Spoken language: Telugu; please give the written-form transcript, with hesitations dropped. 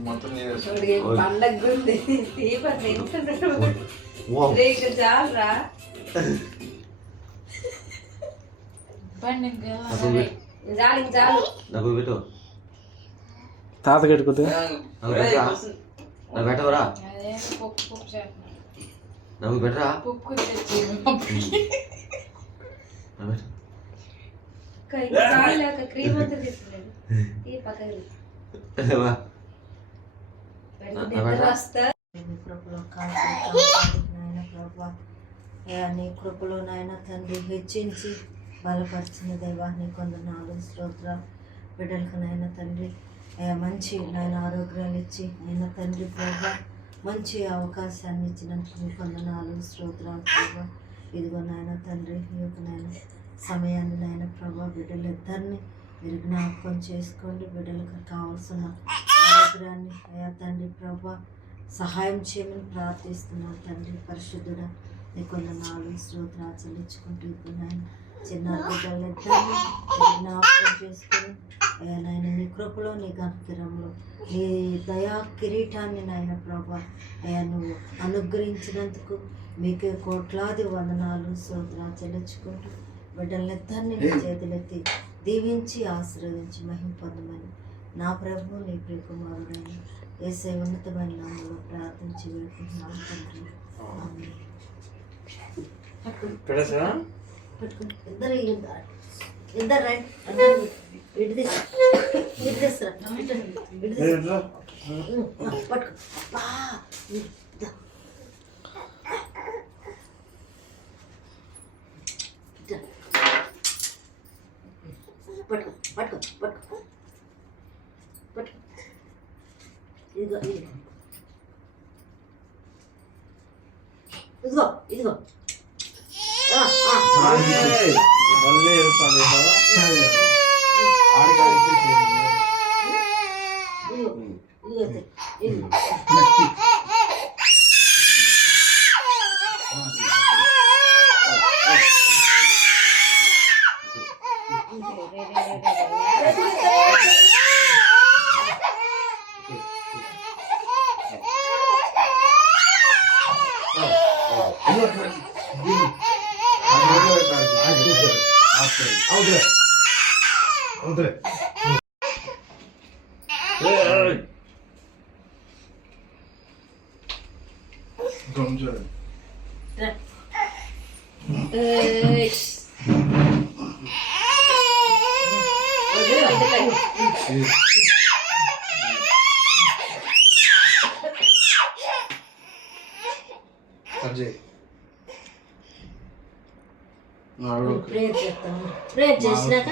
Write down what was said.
మొత్తం పండగ చాలరా డబ్బులు పెట్టు తాత కట్టుకుంటే పెట్టవరా డబ్బులు పెట్టరా క్రీమ్ అంతా తీసుకులేదు నీ కృపలో నాయన తండ్రి హెచ్చించి బలపరిచిన దైవా నీ కొందనాలు స్తోత్రాలు బిడ్డలకు నాయన తండ్రి మంచి నాయన ఆరోగ్యాలు ఇచ్చి నాయన తండ్రి ప్రభా మంచి అవకాశాన్ని ఇచ్చినందుకు నీ కొందనాలు స్తోత్రాలు ప్రభా ఇదిగో నాయన తండ్రి ఈ యొక్క నాయన సమయాన్ని నాయన ప్రభా బిడ్డలిద్దరిని మీరు జ్ఞాపకం చేసుకోండి బిడ్డలకు కావాల్సిన ఆరోగ్యాన్ని అయా తండ్రి ప్రభా సహాయం చేయమని ప్రార్థిస్తున్నాను తండ్రి పరిశుద్ధుడా నీ కొందనాలు స్తోత్రాలు చెల్లించుకుంటూ ఇప్పుడు నాయన చిన్న బిడ్డలిద్దరిని జ్ఞాపకం చేసుకొని నాయన నీ కృపలో నీ గంభీరంలో నీ దయా కిరీటాన్ని నాయన ప్రభా అయా నువ్వు అనుగ్రహించినందుకు మీకు కోట్లాది వందనాలు స్తోత్రాలు చెల్లించుకుంటూ బిడ్డలిద్దరిని నీ చేతులెత్తి దీవించి ఆశీర్వదించి మహిమ పొందమని నా ప్రభు నీ ప్రియకుమారుడైన యేసయ్య ఉన్నతమైన నామములో ప్రార్థించి వేడుకుంటున్నాను తండ్రి ఆమేన్. ఇద్దరు రైట్ ఇటు తీసుకురా పట్టుకో పట్టుకో పట్టుకో పట్టుకో పట్టుకో ఇదిగో ఇదిగో ఇదిగో మళ్ళీ ప్రేయర్ చేస్తాను ప్రేయర్ చేసినాక